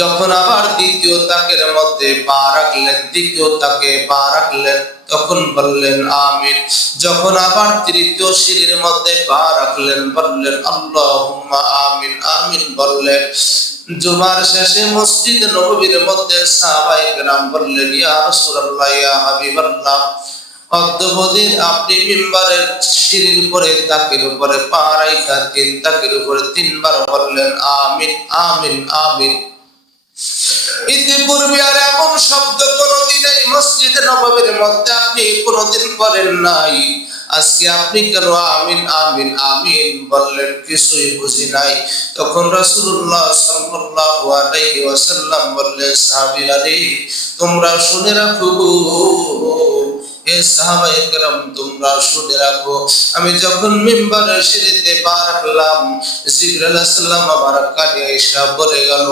যখন আবার দ্বিতীয় তাকের মধ্যে পা রাখলেন, দ্বিতীয় তাকে পা রাখলেন, তখন বললেন আমিন। যখন আবার তৃতীয় সিঁড়ির মধ্যে পা রাখলেন, বললেন আল্লাহুম্মা আমিন, আমিন বললেন। জুমার শেষে মসজিদ নববীর মধ্যে সাহাবায়ে কেরাম বললেন, ইয়া রাসূলুল্লাহ, ইয়া হাবিবাল্লাহ, অদ্যবধি আপনি মিম্বারের সিঁড়ির উপরে তাকের উপরে পা রাখা তিন তাকের উপরে তিনবার বললেন আমিন, আমিন, আমিন। ইতিপূর্বে আর এমন শব্দ কোনদিন এই মসজিদে নববীর মধ্যে আপনি কোনদিন করেন নাই। আজকে আপনি কেন আমিন, আমিন, আমিন বললেন? কিছুই বুঝি নাই। তখন রাসূলুল্লাহ সাল্লাল্লাহু আলাইহি ওয়াসাল্লাম বললেন, সাহাবীরা রে, তোমরা শুনে রাখো, এ সাহাবায়ে কেরাম তোমরা শুনে রাখো, আমি যখন মিম্বারের সিঁড়িতে পা রাখলাম, জিবরাইল আলাইহিস সালাম আমার কানে এসে বলে গেল,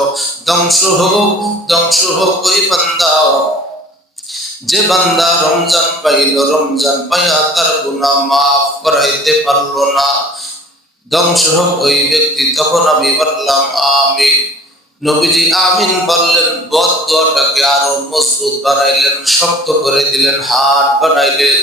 ধ্বংস হোক, ধ্বংস হোক ওই বান্দা, যে বান্দা রমজান পাইল, রমজান পাইয়া তার গুনাহ মাফ করাইতে পারলো না, ধ্বংস হোক ওই ব্যক্তি। তখন আমি বললাম আমিন। নবীজি আমিন বললেন, বদদুয়াটাকে আরো মজবুত বানাইলেন, শক্ত করে দিলেন, হাত বানাইলেন।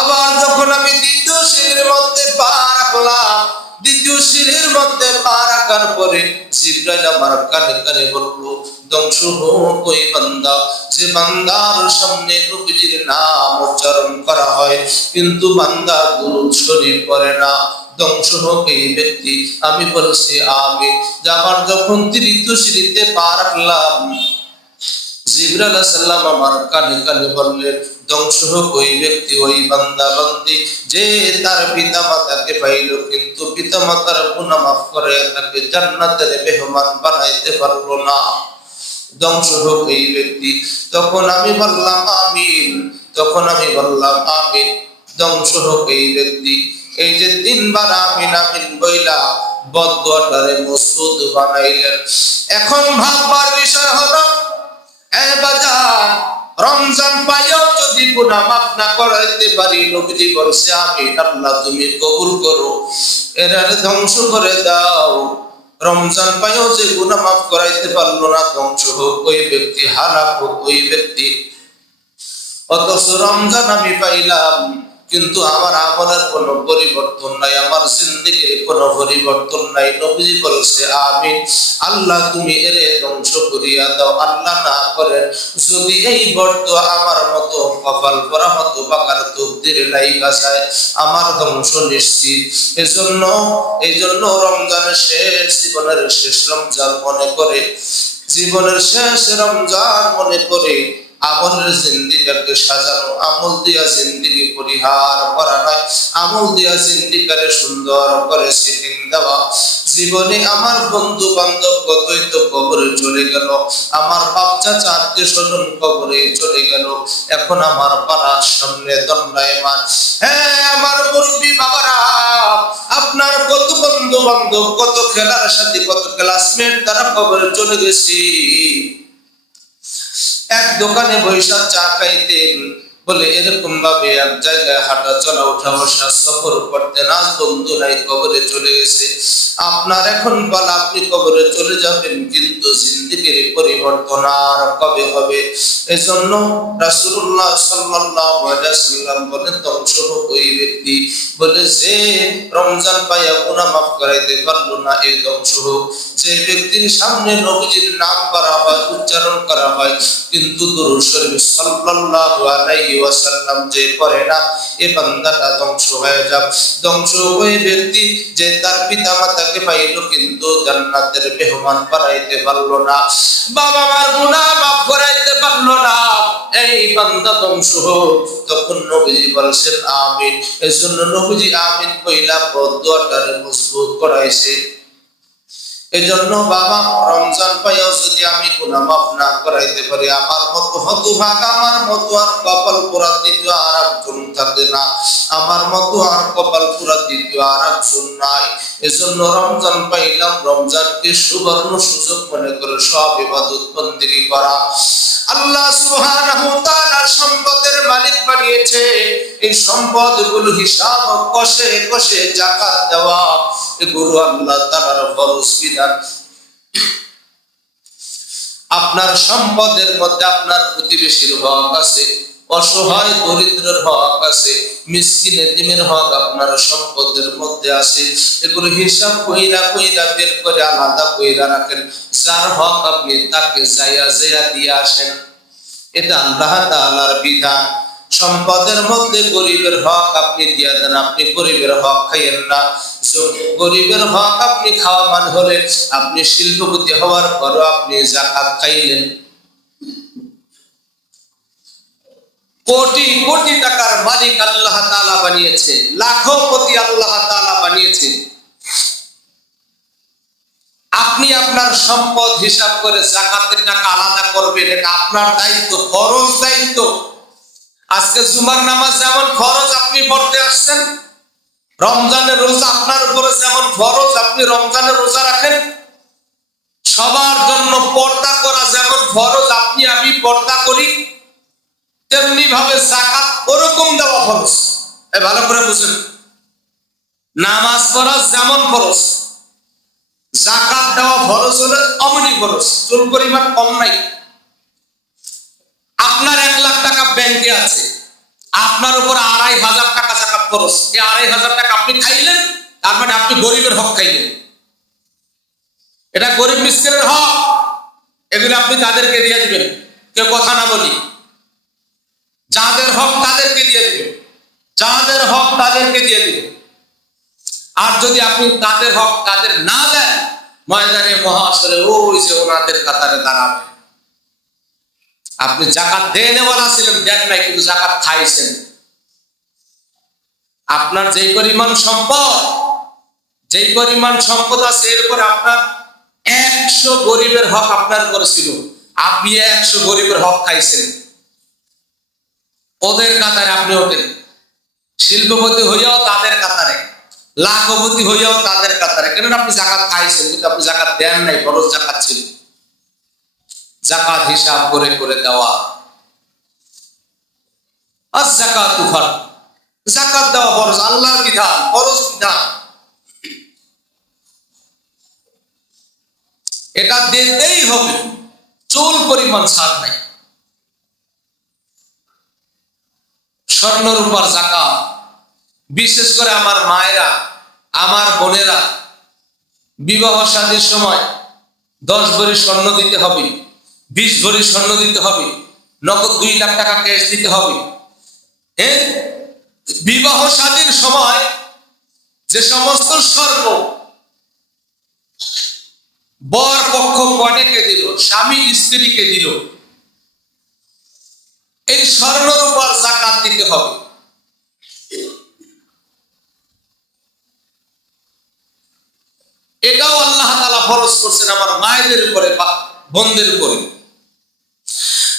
আবার যখন আমি দ্বিতীয় সিঁড়ির মধ্যে পা রাখলাম, দ্বিতীয় সিঁড়ির মধ্যে পা রাখার পরে জিবরাইল আমার কানে কানে বলল, ধ্বংস হোক ওই বান্দা, যে বান্দার সামনে নবীজির নাম উচ্চারণ করা হয় কিন্তু বান্দা দুরূদ শরীফ পড়ে না, ধ্বংস হোক এই ব্যক্তি। আমি বলছি আমিন। আবার যখন তৃতীয় সিঁড়িতে পা রাখলাম, জিবরাইল আলাইহিস সালাম আমার কানে কানে বললেন, ধ্বংস হোক ওই ব্যক্তি, ওই বান্দা বান্দি, যে তার পিতা মাতাকে পাইল কিন্তু পিতা মাতার গুনাহ মাফ করে তাকে জান্নাতের মেহমান বানাইতে পারলো না, ধ্বংস হোক এই ব্যক্তি। তখন আমি বললাম আমিন, তখন আমি বললাম আমিন, ধ্বংস হোক এই ব্যক্তি। এই যে তিনবার আমিন আমিন বইলা বদদুয়াটারে মজবুত বানাইলেন। এখন ভাববার বিষয় হলো, এ বাজার, রমজান পাইও যদি গুনাহ মাফ না করাইতে পারি, নবীজি বলছে আমিন, আল্লাহ তুমি কবুল করো, এরারে ধ্বংস করে দাও। রমজান পাইও যে গুনাহ মাফ করাইতে পারলো না, ধ্বংস হোক ওই ব্যক্তি, হালাক হোক ওই ব্যক্তি। অথচ রমজান আমি পাইলাম কিন্তু আমার আমলের কোনো পরিবর্তন নাই, আমার জিন্দেগির কোনো পরিবর্তন নাই। নবীজি বলছে আমিন, আল্লাহ তুমি এরে ধ্বংস করিয়া দাও। আল্লাহ না করেন যদি এই বর্তমান আমার মতো কপাল পরা মতো বাকার তকদিরে লাইগা যায়, আমার ধ্বংস নিশ্চিত। এই জন্য রমজানের শেষ, জীবনের শেষ রমজান মনে করে, জীবনের শেষ রমজান মনে করে আমলের জিন্দিগিকে সাজানো, আমল দিয়া জিন্দিগি পরিহার করা নয়, আমল দিয়া জিন্দিগিকে সুন্দর করে সেটিং দেওয়া। জীবনে আমার বন্ধু বান্ধব কতই তো কবরে চলে গেল, আমার বাপ চাচা আত্মীয় স্বজন কবরে চলে গেল, এখন আমার পাড়ার সামনে দণ্ডায়মান। হ্যাঁ আমার মুরব্বী বাবারা, আপনার কত বন্ধু বান্ধব, কত খেলার সাথে, কত ক্লাসমেট তারা কবরে চলে গেছি। এক দোকানে বৈশা চা খাইতেন, বলে এরকম ভাবে এক জায়গায় হাঁটা চলা উঠা বসা সফর করতেন, আজ বন্ধু নাই, কবরে চলে গেছে। আপনার এখন বলা আপনি কবরে চলে যাবেন, কিন্তু জিন্দেগির পরিবর্তন আর কবে হবে? এজন্য রাসূলুল্লাহ সাল্লাল্লাহু আলাইহি ওয়াসাল্লাম বলেন, ধ্বংস হোক ওই ব্যক্তি, বলে যে রমজান পাইয়া গুনাহ মাফ করাইতে পারলো না, এ ধ্বংস হোক। যে ব্যক্তির সামনে নবীজির নাম করা হয়, উচ্চারণ করা হয় কিন্তু দুরূদ শরীফ সাল্লাল্লাহু আলাইহি ওয়াসাল্লাম যে পড়ে না, এ বান্দাটা ধ্বংস হয়ে যাবে। ধ্বংস ওই ব্যক্তি যে তার পিতা মাতাকে পাইল কিন্তু জান্নাতের মেহমান বানাইতে পারলো না, বাবা মার গুনাহ মাফ করাইতে পারলো না, এই বান্দা ধ্বংস হোক। তখন নবীজি বলছেন আমিন। এজন্য নবীজি আমিন কইলা বদদুয়াটারে মজবুত করাইছে। এজন্য বাবা, রমজান পাইও যদি আমি গুনাহ মাফ না করাইতে পারি, আমার মতো হতভাগা, আমার মতো আর কপাল পোড়া দ্বিতীয় আর একজন থাকে না, আমার মতো আর কপাল পোড়া দ্বিতীয় আর একজন নাই। এজন্য রমজান পাইলাম, রমজানকে সুবর্ণ সুযোগ মনে করে সব ইবাদত বন্দেগী করা। আল্লাহ সুবহানাহু ওয়া তাআলা সম্পদের মালিক বানিয়েছে, এই সম্পদগুলো হিসাব কষে কষে যাকাত দেওয়া এগুলো আল্লাহ তাআলার ফরজ বিধান। আপনার সম্পদের মধ্যে আপনার প্রতিবেশীর হক আছে, অসহায় দরিদ্রের হক আছে, মিসকিন এতিমের হক আপনার সম্পদের মধ্যে আছে। এগুলো হিসাব কইরা কইরা বের করে আলাদা কইরা রাখেন। যার হক আপনি তাকে যাইয়া যাইয়া দিয়ে আসেন। এটা আল্লাহ তাআলার বিধান। সম্পদের মধ্যে গরিবের হক আপনি দিয়ে দেন, আপনি গরিবের হক খাইয়েন না। গরিবের হক আপনি খাওয়া মানে হলে আপনি শিল্পপতি হওয়ার পরও আপনি যাকাত খাইলেন। কোটি কোটি টাকার মালিক আল্লাহ তাআলা বানিয়েছে, লাখপতি আল্লাহ তাআলা বানিয়েছে। আপনি আপনার সম্পদ হিসাব করে যাকাতের টাকা আলাদা করবেন, এটা আপনার দায়িত্ব, ফরজ দায়িত্ব। আজকে জুমার নামাজ যেমন ফরজ আপনি পড়তে আসছেন, রমজানের রোজা আপনার উপরে যেমন ফরজ আপনি রমজানের রোজা রাখেন, সবার জন্য পর্দা করা যেমন ফরজ আপনি আমি পর্দা করি, তেমনি ভাবে যাকাত ওরকম দেওয়া ফরজ। ভালো করে বুঝেন, নামাজ পড়া যেমন ফরজ, যাকাত দেওয়া ফরজ হলে অমনি ফরজ, চুল পরিমাণ কম নাই। আপনার 1 লাখ টাকা ব্যাংকে আছে, আপনার উপর 2,500 টাকা যাকাত ফরজ। এই 2,500 টাকা আপনি খাইলেন, তার মানে আপনি গরিবের হক খাইলেন। এটা গরিব মিসকিনের হক, এগুলো আপনি তাদেরকে দিয়ে দিবেন। কেউ কথা না বলি, যাদের হক তাদেরকে দিয়ে দিবেন, যাদের হক তাদেরকে দিয়ে দিবেন। আর যদি আপনি তাদের হক তাদের না দেন, ময়দানে মহাশরে ওই যে ওনাদের কাতারে দাঁড়াবে। আপনি যাকাত দেনেওয়ালা ছিলেন, দেন নাই, কিন্তু যাকাত খাইছেন। আপনার যেই পরিমাণ সম্পদ আছে, এরপরে আপনার 100 গরিবের হক আপনার উপরে ছিল, আপনি 100 গরিবের হক খাইছেন। ওদের কাতারে আপনি ওঠেন, শিল্পপতি হইয়াও তাদের কাতারে, লাখপতি হইয়াও তাদের কাতারে। কেন? আপনি যাকাত খাইছেন, কিন্তু আপনি যাকাত দেন নাই, ফরজ যাকাত ছিল। যাকাত হিসাব করে করে দেওয়া। আজ যাকাতু ফরজ, যাকাত দেওয়া ফরজ, আল্লাহর বিধান, ফরজ বিধান। এটা দিতেই হবে, চুল পরিমাণ ছাড় নাই। স্বর্ণ রূপার যাকাত, বিশেষ করে আমার মায়েরা, আমার বোনেরা, বিবাহ শাদীর সময় 10 ভরি স্বর্ণ দিতে হবে, 20 ভরি স্বর্ণ দিতে হবে, নগদ 2 লাখ টাকা ক্যাশ দিতে হবে। বিবাহ শাদীর সময় যে সমস্ত স্বর্ণ বর পক্ষ কনেকে দিল, স্বামী স্ত্রীকে দিল, এই স্বর্ণ রূপার যাকাত দিতে হবে। এটাও আল্লাহ তাআলা ফরজ করছেন আমার মায়েদের উপরে, বোনদের উপরে।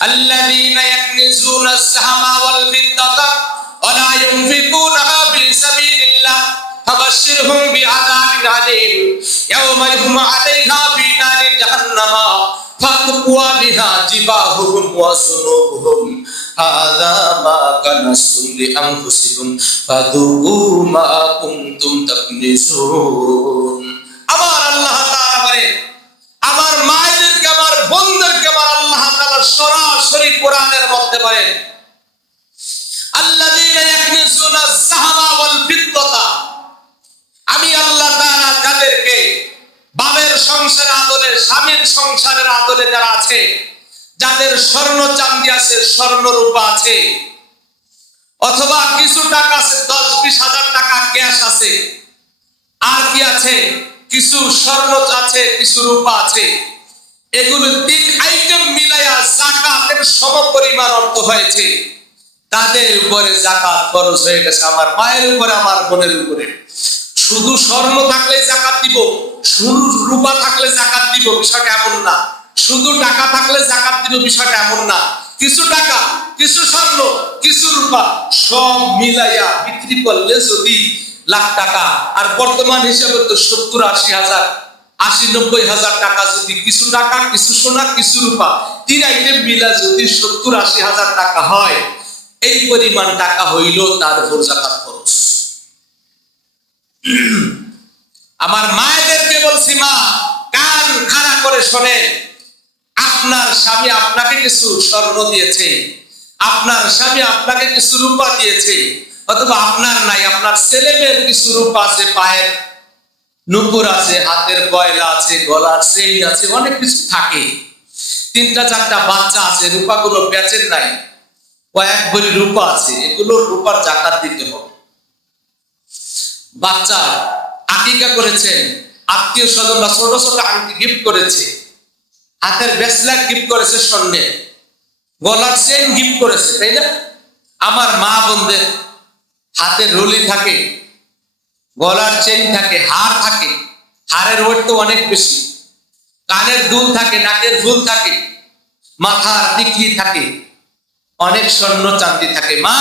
আল্লাযীনা ইয়াকনিজুনা আস-সাহামা ওয়াল ফিদ্দাতা ওয়া লা ইউনফিকুনাহা ফি সাবিলিল্লাহ ফাবাশশিরহুম বিআযাবিন আলীম ইয়াওমা হুম আলাইহা ফি নারি জাহান্নামা ফাতুকওয়া বিহা জিবাহুহুম ওয়া যুনুবুহুম হাযা মা কানাসতুম লিআনফুসিকুম ফাদুকু মা কুনতুম তাকনিজুন। আমার আল্লাহ তাআলা বলেন, আমার মায়েদেরকে, আমার বোনদেরকে আমার আল্লাহ তাআলা সরাসরি কোরআনের মধ্যে বলেন, আল্লাযীনা ইয়াকনিজুনা আস-সাহাবা ওয়াল ফিদ্দাতা, আমি আল্লাহ তাআলা যাদেরকে বাবার সংসারের আদলে, স্বামীর সংসারের আদলে যারা আছে, যাদের স্বর্ণ চাঁদি আছে, স্বর্ণ রূপা আছে, অথবা কিছু টাকা আছে, 10-20 হাজার টাকা ক্যাশ আছে, আর কি আছে, কিছু স্বর্ণ আছে, কিছু রূপা আছে, এগুলো 3 আইটেম মিলাইয়া যাকাতের সমপরিমাণ অর্থ হয়েছে, তাদের উপরে যাকাত ফরজ হয়ে গেছে। আমার মায়ের উপরে, আমার বোনের উপরে। শুধু স্বর্ণ থাকলে যাকাত দিব, শুধু রূপা থাকলে যাকাত দিব, বিষয়টা এমন না। শুধু টাকা থাকলে যাকাত দিব, বিষয়টা এমন না। কিছু টাকা, কিছু স্বর্ণ, কিছু রূপা সব মিলাইয়া বিক্রি করলে যদি লাখ টাকা, আর বর্তমান হিসাবে তো 70-80 হাজার, 80-90 হাজার টাকা, যদি কিছু টাকা, কিছু সোনা, কিছু রূপা, 3 আইটেম মিলা যদি 70-80 হাজার টাকা হয়, এই পরিমাণ টাকা হইল তার উপর যাকাত খরচ। আমার মায়েদেরকে বলছি, মা কান খাড়া করে শোনেন, আপনার আপনার স্বামী আপনাকে কিছু স্বর্ণ দিয়েছে, আপনার স্বামী আপনাকে কিছু রূপা দিয়েছে, অথবা আপনার নাই, আপনার ছেলে মেয়ের কিছু রূপা আছে, পায়ের নুপুর আছে, হাতের গয়লা আছে, গলার চেইন আছে, অনেক কিছু থাকে। 3-4টা বাচ্চা আছে, রূপাগুলো বেচেন নাই, কয়েক ভরি রূপা আছে, এগুলো রূপার জাকাত দিতে হবে। বাচ্চা আকিকা করেছেন, আত্মীয় স্বজনরা ছোট ছোট আংটি গিফট করেছে, হাতের ব্রেসলেট গিফট করেছে, স্বর্ণের গলার চেইন গিফট করেছে, তাই না? আমার মা বোনদের হাতের রুলি থাকে, গলার চেইন থাকে, হার থাকে, হারের ওয়েট তো অনেক বেশি, কানের দুল থাকে, নাকের ফুল থাকে, মাথার টিকলি থাকে, অনেক স্বর্ণ চাঁদি থাকে। মা,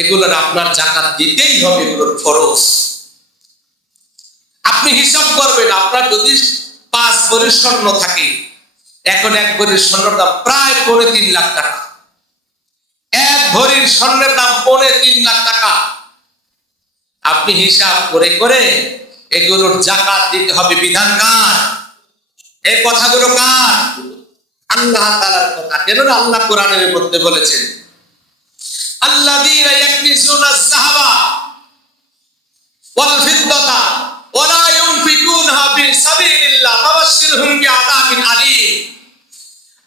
এগুলোর আপনার জাকাত দিতেই হবে, এগুলোর ফরজ। আপনি হিসাব করবেন, আপনার যদি 5 ভরি স্বর্ণ থাকে, এখন 1 ভরির স্বর্ণের দাম প্রায় 3.5 লাখ টাকা। 1 ভরির স্বর্ণের দাম 3.5 লাখ টাকা। আপনি হিসাব করে করে এগুলোর জাকাত দিতে হবে। বিধান কার? এই কথাগুলো কার? আল্লাহ তাআলার কথা। কেননা আল্লাহ কোরআনের মধ্যে বলেছেন, আল্লাযীনা ইয়াকনিজুনা আয-যাহাবা ওয়াল ফিদ্দাতা ওয়া লা ইউনফিকুনহা ফি সাবিলিল্লাহ ফাবাশশিরহুম বিআযাবিন আলীম,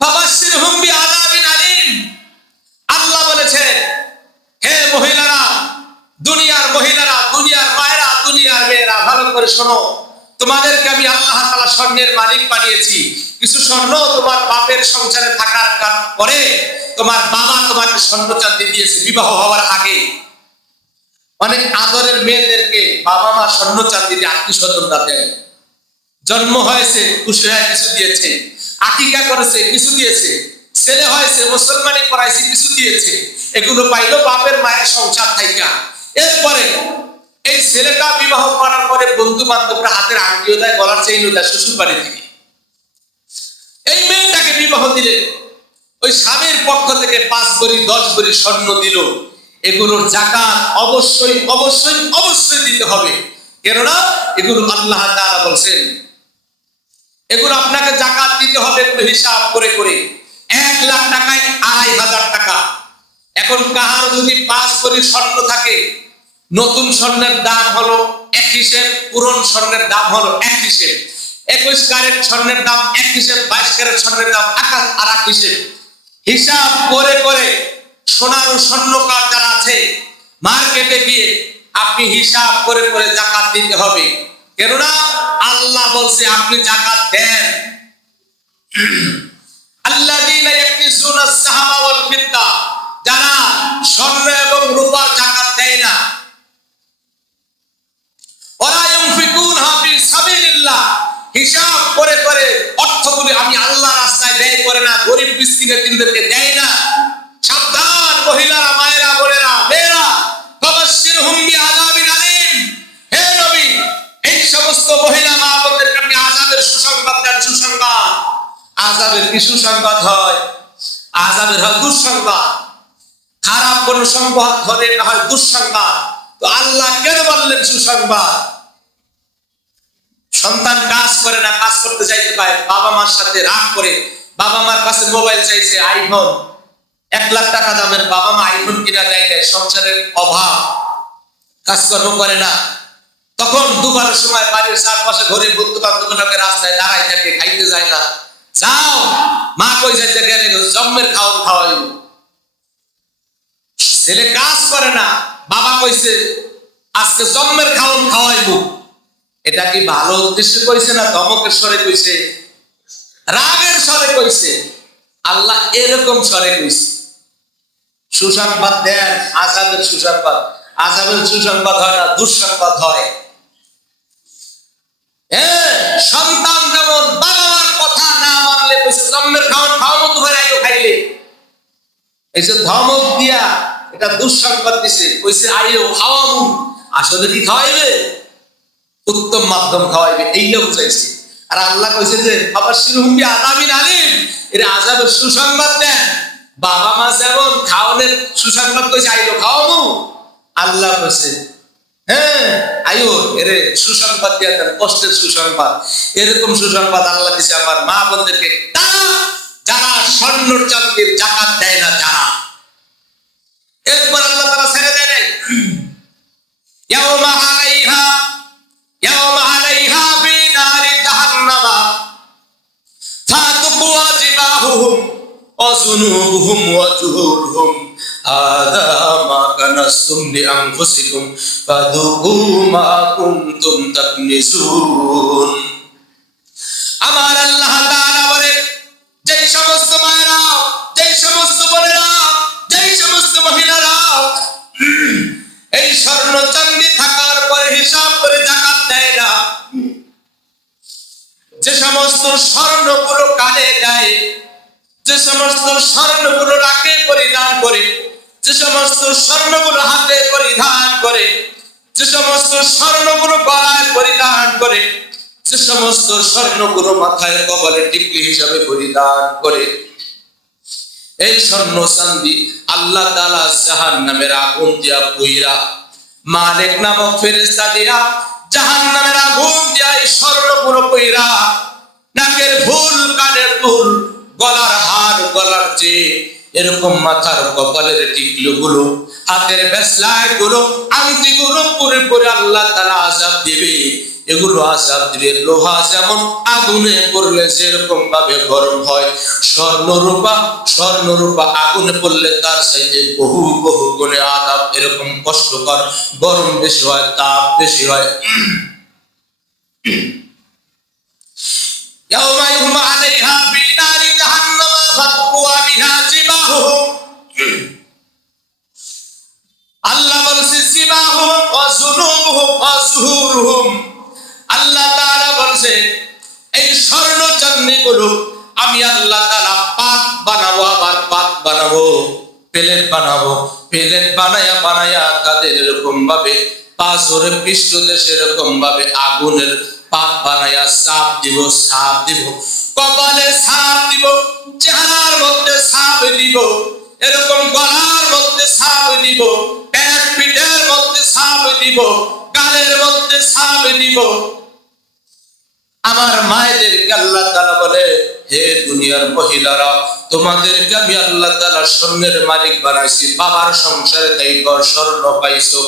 ফাবাশশিরহুম বিআযাবিন আলীম। আল্লাহ বলেছেন, হে মহিলারা, দুনিয়ার মহিলারা, দুনিয়ার মায়েরা, দুনিয়ার মেয়েরা, ভালো করে শোনো। তোমাদেরকে আমি আল্লাহ তাআলা স্বর্ণের মালিক বানিয়েছি। কিছু স্বর্ণ তোমার বাপের সংসারে থাকার পরে তোমার বাবা তোমাকে স্বর্ণ চাঁদি দিয়েছে বিবাহ হওয়ার আগে। অনেক আদরের মেয়েদেরকে বাবা মা স্বর্ণ চাঁদি দিয়ে আত্মীয় স্বজনরা দেয়। জন্ম হয়েছে, খুশি হয়ে কিছু দিয়েছে, আকিকা করেছে কিছু দিয়েছে, ছেলে হয়েছে, মুসলমানি করাইছে কিছু দিয়েছে। এগুলো পাইলো বাপের মায়ের সংসার থাইকা। এরপরে এই ছেলেটা বিবাহ করার পরে বন্ধু বান্ধবরা হাতের আংটিও দেয়, গলার চেইনও দেয় শ্বশুর বাড়ি থেকে। এই মেয়েটাকে বিবাহ দিলে ওই স্বামীর পক্ষ থেকে 5 ভরি 10 ভরি স্বর্ণ দিল। এগুলোর জাকাত অবশ্যই অবশ্যই অবশ্যই দিতে হবে। কেননা এগুলো আল্লাহ তাআলা বলছেন, এগুলো আপনাকে জাকাত দিতে হবে। একটু হিসাব করে করে 1 লাখ টাকায় 2,500 টাকা। এখন কাহার যদি 5 ভরি স্বর্ণ থাকে, নতুন স্বর্ণের দাম হলো 1 হিসেব, পুরন স্বর্ণের দাম হলো 1 হিসেব। 21 ক্যারেট স্বর্ণের দাম 1 হিসেব, 22 ক্যারেট স্বর্ণের দাম আর 1 হিসেব। হিসাব করে করে সোনার ও স্বর্ণকার যারা আছে, মার্কেটে গিয়ে আপনি হিসাব করে করে জাকাত দিতে হবে। কেননা আল্লাহ বলছে আপনি জাকাত দেন। আল্লাযীনা ইয়াকনিজুনা আয-যাহাবা ওয়াল ফিদ্দা, যারা স্বর্ণ এবং রূপার জাকাত দেয় না, ওয়ালা ইউনফিকুনহা ফি সাবিলিল্লাহ, হিসাব করে করে অর্থগুলি আমি আল্লাহর রাস্তায় ব্যয় করে না, গরিব মিসকিনদেরকে দেয় না। সাবধান মহিলারা, মায়েরা, বোনেরা, মেয়েরা, ফাবাশশিরহুম বিআযাবিন আলীম। হে নবী, এই সমস্ত মহিলা মা বোনদেরকে আপনি আযাবের সুসংবাদ দেন। সুসংবাদ। আযাবের কি সুসংবাদ হয়? আযাবের হয় দুঃসংবাদ। খারাপ কোন সংবাদ হলে না হয় দুঃসংবাদ। তো আল্লাহ কেন বললেন সুসংবাদ? সন্তান কাজ করে না, কাজ করতে চাইতে পারে, বাবা মার সাথে রাগ করে বাবা মার কাছে মোবাইল চাইছে, আইফোন, 1 লাখ টাকা দামের, বাবা মা আইফোন কিনা দেয় না, সংসারের অভাব, কাজকর্ম করে না। তখন দুপুরের সময় বাড়ির চারপাশে ঘরে বন্ধু বান্ধবকে রাস্তায় দাঁড়াই থাকে, খাইতে যায় না। যাও, মা কই যাইতে গেলে জন্মের খাওয়ান খাওয়াইব। ছেলে কাজ করে না, বাবা কইছে আজকে জন্মের খাওয়ান খাওয়াইব। এটা কি ভালো উদ্দেশ্যে কইছে না ধমকের স্বরে কইছে? রাগের স্বরে কইছে। আল্লাহ এরকম স্বরে কইছে। সুসংবাদ দেন, আযাবের সুসংবাদ। আযাবের সুসংবাদ হয় না, দুঃসংবাদ হয়। সন্তান যেমন বাবা মার কথা না মানলে কইছে জন্মের খাওয়ান খাওয়ামো, তো আইও খাইলে। এই যে ধমক দিয়া এটা দুঃসংবাদ দিছে, কইছে আইও খাওয়ামু, আসলে কি খাওয়াইবে? উত্তম মাধ্যম খাওয়াইবে, এইটা বুঝাইছে। আর আল্লাহ কইছে যে ফাবাশশিরহুম বিআযাবিন আলীম, এর আযাবের সুসংবাদ দেন। বাবা মা যেমন খাওয়ানোর সুসংবাদ কইছে আইলো খাওয়ামু, আল্লাহ কইছে হ্যাঁ আইও এর সুসংবাদ দিয়া দেন, কষ্টের সুসংবাদ। এরকম সুসংবাদ আল্লাহ দিছে আমার মা বোনদেরকে। তারা যারা স্বর্ণ চাঁদির জাকাত দেয় না, যারা, এরপর আল্লাহ তাআলা ছেড়ে দেন ইয়াউমা আলাইহা ফি নারি জাহান্নামা ফাতুকু জিবাহুম ওয়া যুনুবুহুম ওয়া জুহুরুহুম হাযা মা কানাসতুম লিআনফুসিকুম ফাযুকু মা কুনতুম তাকনিজুন। আমার আল্লাহ তাআলা বলে, যেই সমস্ত মায়েরা, যেই সমস্ত বোনেরা, যেই সমস্ত মহিলারা এই স্বর্ণ চাঁদি থাকার পরে হিসাব করে যাকাত দেয় না, যে সমস্ত স্বর্ণগুলো কানে দেয়, যে সমস্ত স্বর্ণগুলো রাখে পরিধান করে, যে সমস্ত স্বর্ণগুলো হাতে পরিধান করে, যে সমস্ত স্বর্ণগুলো গলায় পরিধান করে, যে সমস্ত স্বর্ণগুলো মাথায় কপালে টিকলি হিসাবে পরিধান করে, এই স্বর্ণ চাঁদি আল্লাহ তাআলা জাহান্নামের আগুন দিয়া পুইরা, মালিক নামক ফেরেশতা দিয়া জাহান্নামের আগুন দিয়া এই স্বর্ণগুলো পুইরা, নাকের ফুল, কানের ফুল, গলার হার, গলার চেয়ে এরকম মাথার কপালের টিকলিগুলো, হাতের বেসলাই গুলো, আংটি গুলো পুরে পুরে আল্লাহ তাআলা আযাব দিবে। এগুলো আযাব দিলে লোহা যেমন আগুনে পড়লে যেরকম ভাবে গরম হয়, স্বর্ণরূপা আগুনে পড়লে তার চাইতে বহু বহু গুণে আযাব এরকম কষ্টকর, গরম বেশি হয়, তাপ বেশি হয়। ইয়াউমা ইউহমা আলাইহা ফি নারি জাহান্নামা ফাতুকু বিহা জিবাহুম। আল্লাহ বলছে জিবাহুম ওয়া যুনুবুহুম ওয়া জুহুরুহুম। আল্লাহ তাআলা বলছে এই স্বর্ণ চাঁদিগুলো আমি আল্লাহ তাআলা পাত বানাবো, আবার পাত বানাবো, প্লেট বানাবো, প্লেট বানায়া তাদের এরকম ভাবে পাঁচরে পৃষ্ঠদেশে এরকম ভাবে আগুনের পাত বানায়া সাপ দিব, কপালে সাপ দিব, চেহারার মধ্যে সাপ দিব, এরকম গলার মধ্যে সাপ দিব, পেট পিঠের মধ্যে সাপ দিব, গালের মধ্যে সাপ দিব। আমার মায়েদেরকে আল্লাহ তাআলা বলে, হে দুনিয়ার মহিলারা, তোমাদেরকে আমি আল্লাহ তাআলা স্বর্ণের মালিক বানাইছি। বাবার সংসারে তাই স্বর্ণ পাইছো,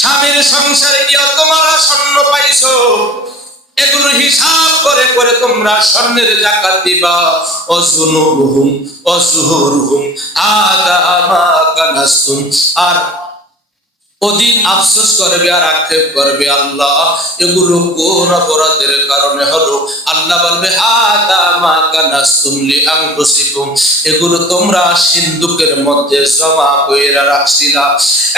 স্বামীর সংসারে গিয়ে তোমরা স্বর্ণ পাইছো, এগুলো হিসাব করে করে তোমরা স্বর্ণের যাকাত দিবা। ওয়াজুনুবুহুম ওয়াজুহুরুহুম হাযা মা কানাসতুম। আর ওদিন আফসোস করবে আর আক্ষেপ করবে, আল্লাহ এগুলো কোন অপরাধের কারণে হলো। আল্লাহ বলবে হাযা মা কানাসতুম লিআনফুসিকুম, এগুলো তোমরা সিন্ধুকের মধ্যে জমা কইরা রাখছিলা।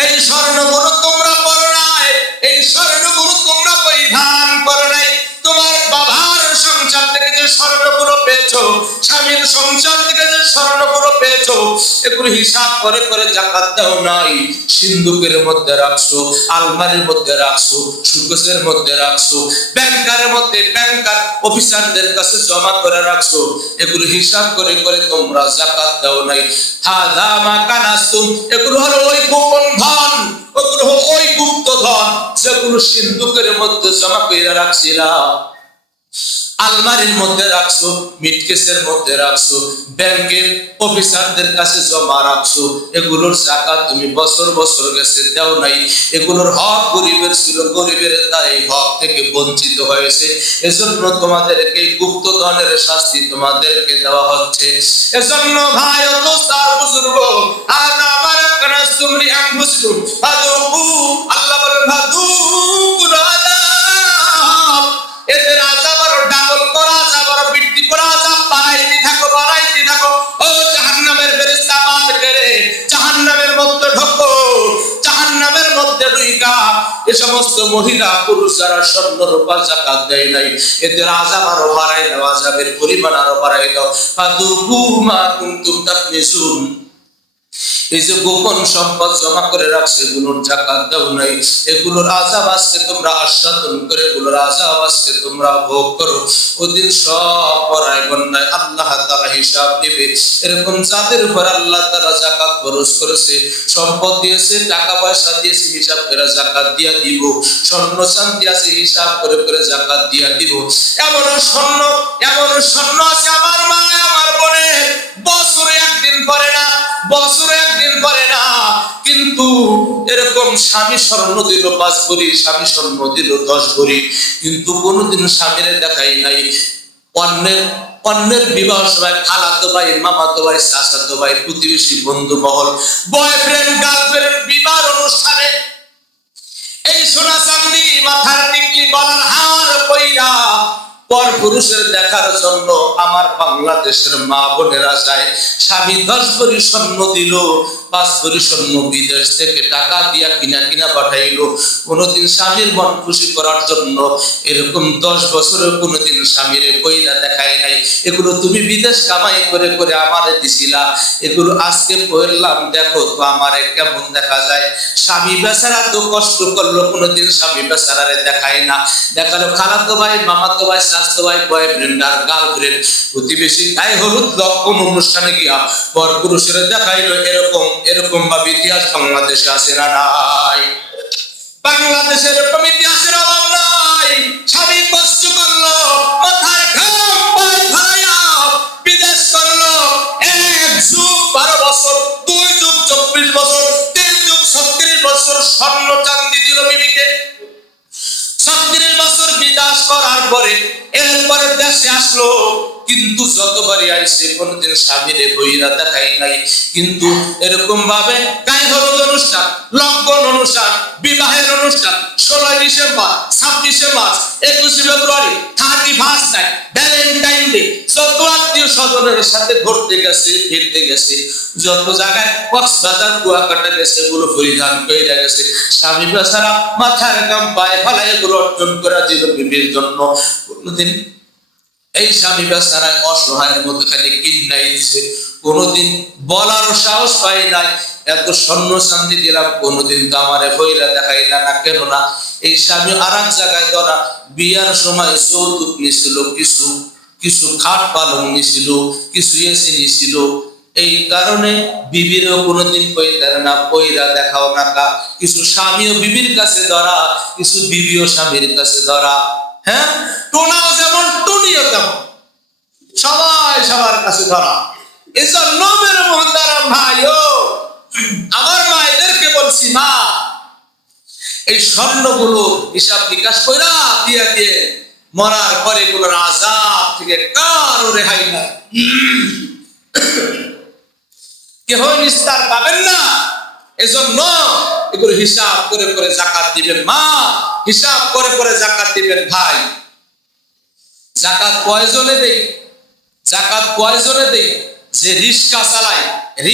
এই স্বর্ণগুলো তোমরা পরো নাই, এই স্বর্ণগুলো তোমরা পরিধান করো নাই। তোমার বাবার সংসার থেকে যে স্বর্ণগুলো পেয়েছো, স্বামীর সংসার থেকে যে স্বর্ণগুলো পেয়েছো, এগুলো হিসাব করে করে যাকাত দাও নাই। সিন্ধুকের মধ্যে রাখছো, আলমারির মধ্যে রাখছো, সুকেসের মধ্যে রাখছো, ব্যাংকারের মধ্যে ব্যাংকার অফিসারদের কাছে জমা করে রাখছো, এগুলো হিসাব করে করে তোমরা যাকাত দাও নাই। হাযা মা কানাসতুম, এগুলো হলো ওই গোপন ধন, ওগুলো হলো ওই গুপ্ত ধন যেগুলো সিন্ধুকের মধ্যে জমা করে রাখছিলা, আলমারির মধ্যে রাখছো, মিটকেসের মধ্যে রাখছো, ব্যাংকের অফিসারদের কাছে জমা রাখছো। এগুলোর যাকাত তুমি বছর বছর গেছে দাও নাই। এগুলোর হক গরিবের ছিল, গরিবের তাই হক থেকে বঞ্চিত হয়েছে। এজন্য তোমাদেরকে গুপ্ত ধনের শাস্তি তোমাদেরকে দেওয়া হচ্ছে। এজন্য ভাই ও দোস্ত আর বুজুর্গ, আজ আমার কানাসতুম লিআনফুসিকুম ফাযুকু, আল্লাহ বলেন ফাযুকু আযাব, এদের আযাব আর ডাবল করা, আযাব আর বৃদ্ধি করা, আযাব বাড়াইতে থাকো, বাড়াইতে থাকো। ও জাহান্নামের ফেরেশতা বার করে জাহান্নামের মধ্যে ঢোকো, জাহান্নামের মধ্যে ঢুইকা এই সমস্ত মহিলা পুরুষ যারা স্বর্ণ রূপা যাকাত দেয় নাই, এদের আযাব আরো বাড়াই দাও, আযাবের পরিমাণ আরো বাড়াই দাও। ফাযুকু মা কুনতুম তাকনিজুন, এই যে গোপন সম্পদ জমা করে রাখছে, এগুলোর যাকাত দাও নাই, এগুলোর আযাব আজকে তোমরা আস্বাদন করে, এগুলোর আযাব আজকে তোমরা ভোগ করো। ওদিন সব পরায় বন্যায় আল্লাহ তাআলা হিসাব নেবে। এরকম যাদের উপর আল্লাহ তাআলা যাকাত খরচ করেছে, সম্পদ দিয়েছে, টাকা পয়সা দিয়েছে, হিসাব করে যাকাত দিয়া দিব। স্বর্ণ চাঁদি আছে, হিসাব করে করে যাকাত দিয়া দিব। এমন স্বর্ণ আছে আমার মা, আমার বোনের, এরকম স্বামী স্বর্ণ দিল 5 ভরি, স্বামী স্বর্ণ দিল 10 ভরি, কিন্তু কোনোদিন স্বামীরে দেখাই নাই। অন্যের বিবাহ সময় খালাতো ভাই, মামাতো ভাই, চাচাতো ভাই, প্রতিবেশী, বন্ধু মহল, বয়ফ্রেন্ড গার্লফ্রেন্ড বিবাহ অনুষ্ঠানে এই সোনা চাঁদি, মাথার টিকলি, গলার হার পয়রা পর পুরুষের দেখার জন্য আমার বাংলাদেশের মা বোনেরা যায়। স্বামী 10 ভরি স্বর্ণ দিল, 5 ভরি স্বর্ণ বিদেশ থেকে টাকা দিয়া কিনা পাঠাইলো। কোনোদিন স্বামীর মন খুশি করার জন্য এরকম 10 বছরে কোনোদিন স্বামীরে পয়রা দেখায় নাই। এগুলো তুমি বিদেশ কামাই করে করে আমারে দিছিলা, এগুলো আজকে পড়লাম, দেখো তো আমারে কেমন দেখা যায়। স্বামী বেচারা তো কষ্ট করলো, কোনোদিন স্বামী বেচারারে দেখায় না। দেখালো খালাতো ভাই, মামাতো ভাই, চাচাতো ভাই, বয়ফ্রেন্ড আর গার্লফ্রেন্ড, প্রতিবেশী, গায়ে হলুদ কোন অনুষ্ঠানে গিয়া পর পুরুষের দেখাইলো। এরকম ভাবে ইতিহাস বাংলাদেশে আছে না নাই? বাংলাদেশের এরকম ইতিহাসের অভাব নাই। স্বামী কষ্ট করলো, মাথার ঘাম পায়ে ফেলাইয়া বিদেশ করলো। 1 যুগ 12 বছর, 2 যুগ 24 বছর, 3 যুগ 36 বছর স্বর্ণ চাঁদি দিল বিবিকে। 36 বছর বিদেশ করার পরে এরপরে দেশে আসলো, কিন্তু যতবারই আইসে কোনদিন স্বামীরে বইরা দেখাই নাই। কিন্তু এরকম ভাবে গায়ে হলুদ অনুষ্ঠান, লগ্ন অনুষ্ঠান, বিবাহের অনুষ্ঠান, 16 ডিসেম্বর, 26শে মার্চ, 21শে ফেব্রুয়ারি, 31st নাইট, ভ্যালেন্টাইন ডে, যত আত্মীয় স্বজনের সাথে ঘুরতে গেছে, ফিরতে গেছে, যত জায়গায় কক্সবাজার, কুয়াকাটা গেছে, এগুলো পরিধান করে গেছে। স্বামী বেচারা মাথার ঘাম পায়ে ফেলায় এগুলো অর্জন করে দিল বিবির জন্য। কোনদিন এই স্বামী বেচারা অসহায়ের মতো খালি কিন্নাই দিছে, কোনোদিন বলার সাহস পাই নাই, এত স্বর্ণ চাঁদি দিলাম, কোনোদিন তো আমারে বইরা দেখাইলা না কেন না? এই স্বামী আর এক জায়গায় ধরা বিয়ার সময় যৌতুক নিছিল, কিছু খাট পালং নিছিল, কিছু এসি নিছিল। এই কারণে বিবিরও কোনোদিন কইতার না পয়রা দেখাও না কা। কিছু স্বামীও বিবির কাছে ধরা, কিছু বিবিও স্বামীর কাছে ধরা। হ্যাঁ, টোনাও যেমন টুনিও তেমন, সবাই সবার কাছে ধরা। এজন্য মেরে মোহতারাম ভাইও, আমার মায়েদেরকে বলছি, মা এই স্বর্ণগুলো হিসাব নিকাশ কইরা দিয়া দিয়ে মরার পরে এগুলোর আযাব থেকে কারো রেহাই নাই, কেহ নিস্তার পাবেন না। এজন্য এগুলো হিসাব করে করে যাকাত দিবেন। মা, হিসাব করে করে যাকাত দিবেন। ভাই, যাকাত কয়জনে দেই? যাকাত কয়জনে দেই? যে রিক্সা চালায়,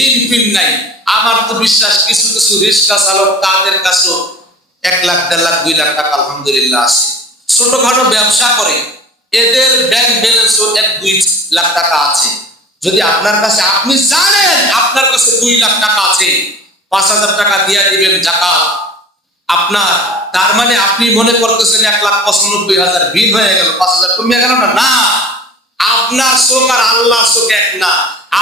ঋণ পিন নাই। আমার তো বিশ্বাস কিছু কিছু রিক্সা চালক, তাদের কাছেও 1 লাখ, 1.5 লাখ, 2 লাখ টাকা আলহামদুলিল্লাহ আছে। ছোটখাটো ব্যবসা করে, এদের ব্যাংক ব্যালেন্সও 1-2 লাখ টাকা আছে। যদি আপনার কাছে, আপনি জানেন আপনার কাছে 2 লাখ টাকা আছে, 5,000 টাকা দিয়ে দিবেন যাকাত আপনার। তার মানে আপনি মনে করতেছেন 1,95,000 বিল হয়ে গেল, 5,000 কমে গেল না? না, আপনার চোখ আর আল্লাহর চোখ এক না।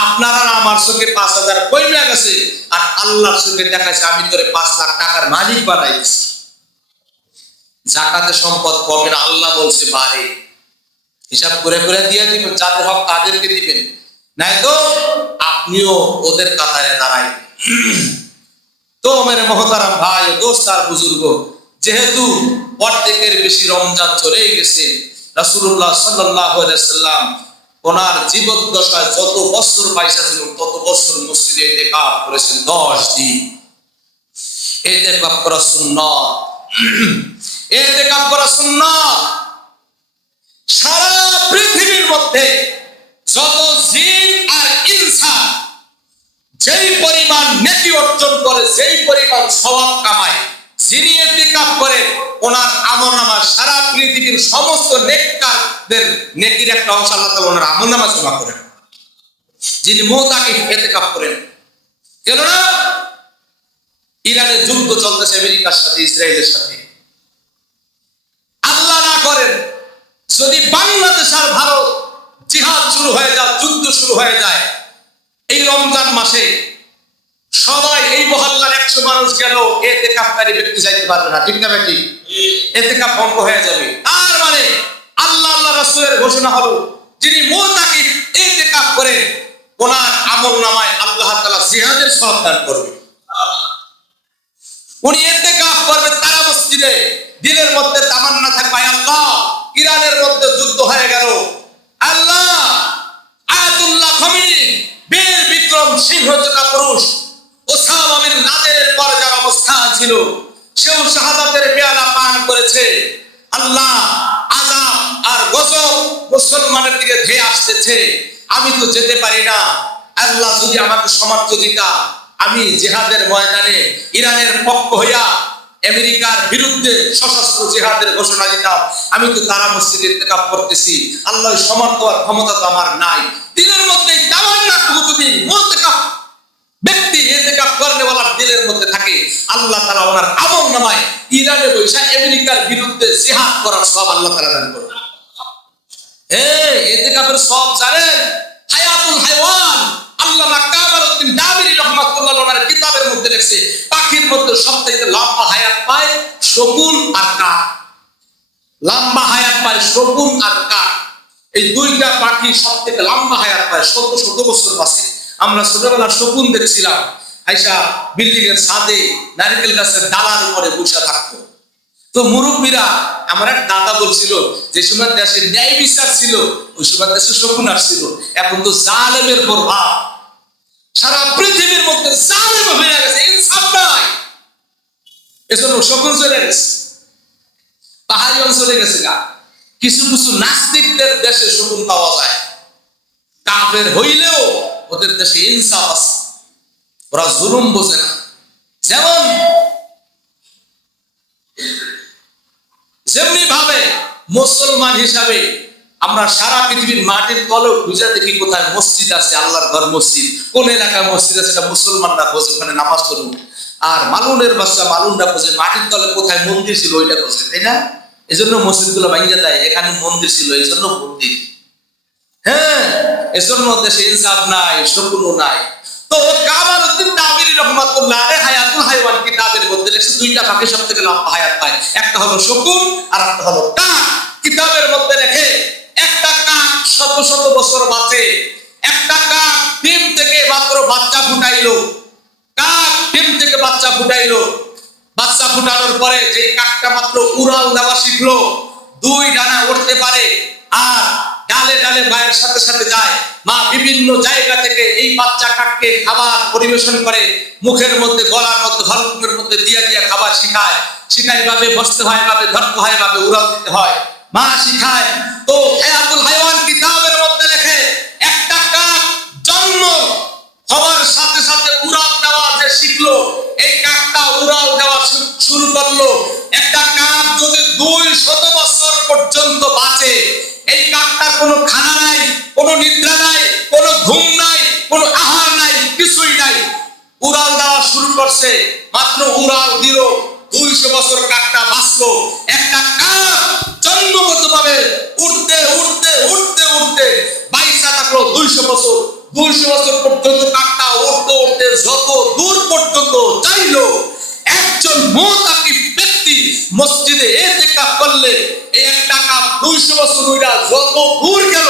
আপনার আর আমার চোখে 5,000 কমে গেছে, আর আল্লাহর চোখে দেখাচ্ছে আমি তোরে 5 লাখ টাকার মালিক বানাইছি। যাকাতে সম্পদ কমে না, আল্লাহ বলছে বাড়ে। হিসাব করে করে দিয়ে দিবেন, যাদের হক তাদেরকে দিবেন, নাই তো আপনিও ওদের কাতারে দাঁড়াই। তো মেরে মোহতারাম ভাই, দোস্ত আর বুজুর্গ, যেহেতু অর্ধেকের বেশি রমজান চলে গেছে, রাসূলুল্লাহ সাল্লাল্লাহু আলাইহি সাল্লাম ওনার জীবদ্দশায় যত বছর পয়সা ছিল তত বছর মসজিদে ইতিকাফ করেছেন 10 দিন। ইতিকাফ করা সুন্নাত, ইতিকাফ করা সুন্নাত। সারা পৃথিবীর মধ্যে যত জিন আর ইনসান যেই পরিমাণ নেকি অর্জন করে, যেই পরিমাণ সওয়াব কামায়, যিনি ইতিকাফ করে ওনার আমলনামা সারা পৃথিবীর সমস্ত নেককারদের নেকির একটা অংশ আল্লাহ তাআলা ওনার আমলনামা জমা করেন। যিনি মুতাকিফ ইতিকাফ করেন, কেননা ইরানের যুদ্ধ চলতেছে আমেরিকার সাথে, ইসরায়েলের সাথে। আল্লাহ না করেন যদি বাংলাদেশ আর ভারত জিহাদ শুরু হয়ে যায়, যুদ্ধ শুরু হয়ে যায়, এই রমজান মাসে সবাই এই মহল্লার 100 মানুষ গেল, ইতিকাফকারী ব্যক্তি যাইতে পারবে না, ঠিক না বেটি? ইতিকাফ ভঙ্গ হয়ে যাবে। তার মানে আল্লাহ রাসূলের ঘোষণা হলো, যিনি মুতাকিফ ইতিকাফ করে ওনার আমলনামায় আল্লাহ তাআলা জিহাদের সওয়াব দান করবে। উনি ইতিকাফ করবে তারা মসজিদে, দিলের মধ্যে তামান্না থাকবে আল্লাহ ইরানের মধ্যে যুদ্ধ হয়ে গেল, আল্লাহ আয়াতুল্লাহ খামেনি বীর বিক্রম সিংহযোদ্ধা পুরুষ ওসামা বিন লাদেনের পর যার অবস্থান ছিল সেও শাহাদাতের পেয়ালা পান করেছে, আল্লাহ আযাব আর গজব মুসলমানের দিকে ধেয়ে আসতেছে, আমি তো যেতে পারি না, আল্লাহ যদি আমাকে সামর্থ্য দিতা আমি জিহাদের ময়দানে ইরানের পক্ষ হইয়া আমেরিকার বিরুদ্ধে সশস্ত্র জিহাদের ঘোষণা দিতাম, আমি তো তারা মসজিদে ইতিকাফ করতেছি, আল্লাহ সামর্থ্য আর ক্ষমতা তো আমার নাই, দিলের মধ্যে তামান্নাটুকু যদি মুতিকাফ ব্যক্তি ইতিকাফ করেওয়ালার দিলের মধ্যে থাকে, আল্লাহ তাআলা ওনার আমলনামায় ইরানে বৈশা আমেরিকার বিরুদ্ধে জিহাদ করার সওয়াব আল্লাহ তাআলা দান করবে। ইতিকাফের সওয়াব জানেন? হায়াতুল হায়াওয়ান আল্লামা কামারউদ্দিন দাবিরি রাহমাতুল্লাহ আলাইহির কিতাবের মধ্যে লেখছে পাখির মধ্যে সবথেকে লম্বা হায়াত পায় শকুন আর কাক, লম্বা হায়াত পায় শকুন আর কাক, এই দুইটা পাখি সবথেকে লম্বা হায়াত পায়, ১৭ বছর বাঁচে। আমরা ছোটবেলা শকুন দেখছিলাম আইসা বিল্ডিং এর ছাদে নারকেল গাছের ডালার উপরে বসে থাকতো, তো মুরব্বীরা আমার এক দাদা বলছিল যে সময় দেশে ন্যায় বিচার ছিল ওই সময় দেশে শকুন আসছিল, এখন তো জালেমের প্রভাব সারা পৃথিবীর মধ্যে জালেম হয়ে গেছে, ইনসাফ নাই, এজন্য শকুন চলে গেছে, পাহাড়ি অঞ্চলে গেছে গা, কিছু কিছু নাস্তিকদের দেশে শকুন পাওয়া যায়, কাফের হইলেও ওদের দেশে ইনসাফ আছে, ওরা জুলুম বোঝে না। যেমনি ভাবে মুসলমান হিসাবে আমরা সারা পৃথিবীর মাটির তলে খুঁজে দেখি কোথায় মসজিদ আছে, আল্লাহর ঘর মসজিদ, কোন এলাকায় মসজিদ আছে সেটা মুসলমানরা খোঁজে, ওখানে নামাজ পড়ুন, আর মালুনের বাচ্চা মালুনরা খোঁজে মাটির তলে কোথায় মন্দির ছিল ওইটা খোঁজে, তাই না? এই জন্য মসজিদ গুলো ভাঙিয়ে দেয়, এখানে মন্দির ছিল এই জন্য মন্দির, হ্যাঁ এজন্য দেশে ইনসাফ নাই, শকুনও নাই। তো কামারউদ্দিন দাবিরি রাহমাতুল্লাহ আলাইহি হায়াতুল হায়াওয়ান কিতাবের মধ্যে লেখছে দুইটা পাখি সবথেকে লম্বা হায়াত পায়, একটা হলো শকুন আর একটা হলো কাক। কিতাবের মধ্যে লেখে একটা কাক শত শত বছর বাঁচে, একটা কাক ডিম থেকে মাত্র বাচ্চা ফুটাইলো, কাক ডিম থেকে বাচ্চা ফুটাইলো, বাচ্চা ফুটানোর পরে যে কাকটা মাত্র উড়াল দেওয়া শিখলো, দুই ডানা উঠতে পারে আর ডালে ডালে মায়ের সাথে সাথে যায়, মা বিভিন্ন জায়গা থেকে এই বাচ্চা কাককে খাবার পরিবেশন করে, মুখের মধ্যে গলার মধ্যে হলকুমের মধ্যে দিয়ে দিয়ে খাবার শিখায়, শিখায় ভাবে বসতে হয়, ভাবে ধরতে হয়, ভাবে উড়াল দিতে হয়, মা শিখায়। তো হায়াতুল হায়াওয়ান কিতাবের মধ্যে লেখে একটা কাক জন্ম হওয়ার সাথে সাথে উড়াল দেওয়া যে শিখলো, এই কাকটা উড়াল দেওয়া শুরু করলো, একটা কাক যদি ২০০ বছর পর্যন্ত বাঁচে, এই কাকটার কোনো খানা নাই, কোনো নিদ্রা নাই, কোনো ঘুম নাই, কোনো আহার নাই, কিছুই নাই, উড়াল দেওয়া শুরু করছে, মাত্র উড়াল দিল ২০০ বছর কাকটা বাঁচলো। একটা কাক জন্মগতভাবে উঠতে উঠতে উঠতে উঠতে বাইসা থাকলো ২০০ বছর, ২০০ বছর পর্যন্ত কাকটা উঠতে উঠতে যত দূর পর্যন্ত চাইলো, একজন মুতাকিব ব্যক্তি মসজিদে ইতিকাফ করলে এই একটা কাক ২০০ বছর উইরা যত দূর গেল,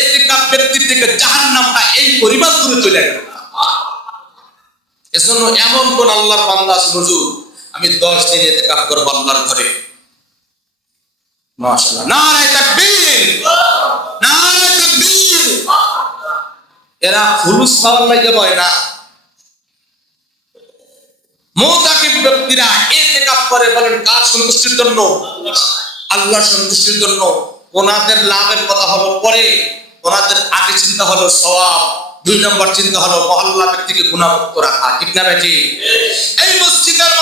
ইতিকাফ ব্যক্তির থেকে জাহান্নামটা এই পরিমাণ দূরে চলে গেল। এজন্য এমন কোন আল্লাহর বান্দা আছে হুজুর আমি ১০ দিন ইতিকাফ করব আল্লাহর ঘরে? মাশাআল্লাহ, নারে তাকবীর, নারে তাকবীর। এরা ফুলুস পাওয়ার লাগে বয় না, মুতাকিব ব্যক্তিরা ইতিকাফ করে বলেন কার সন্তুষ্টির জন্য? আল্লাহর সন্তুষ্টির জন্য। ওনাদের লাভের কথা হলো পরে, ওনাদের আগে চিন্তা হলো সওয়াব, ২ নম্বর চিন্তা হলো মহল্লা ব্যক্তিকে গুনাহমুক্ত রাখা, ঠিক না বেটি? এই মসজিদের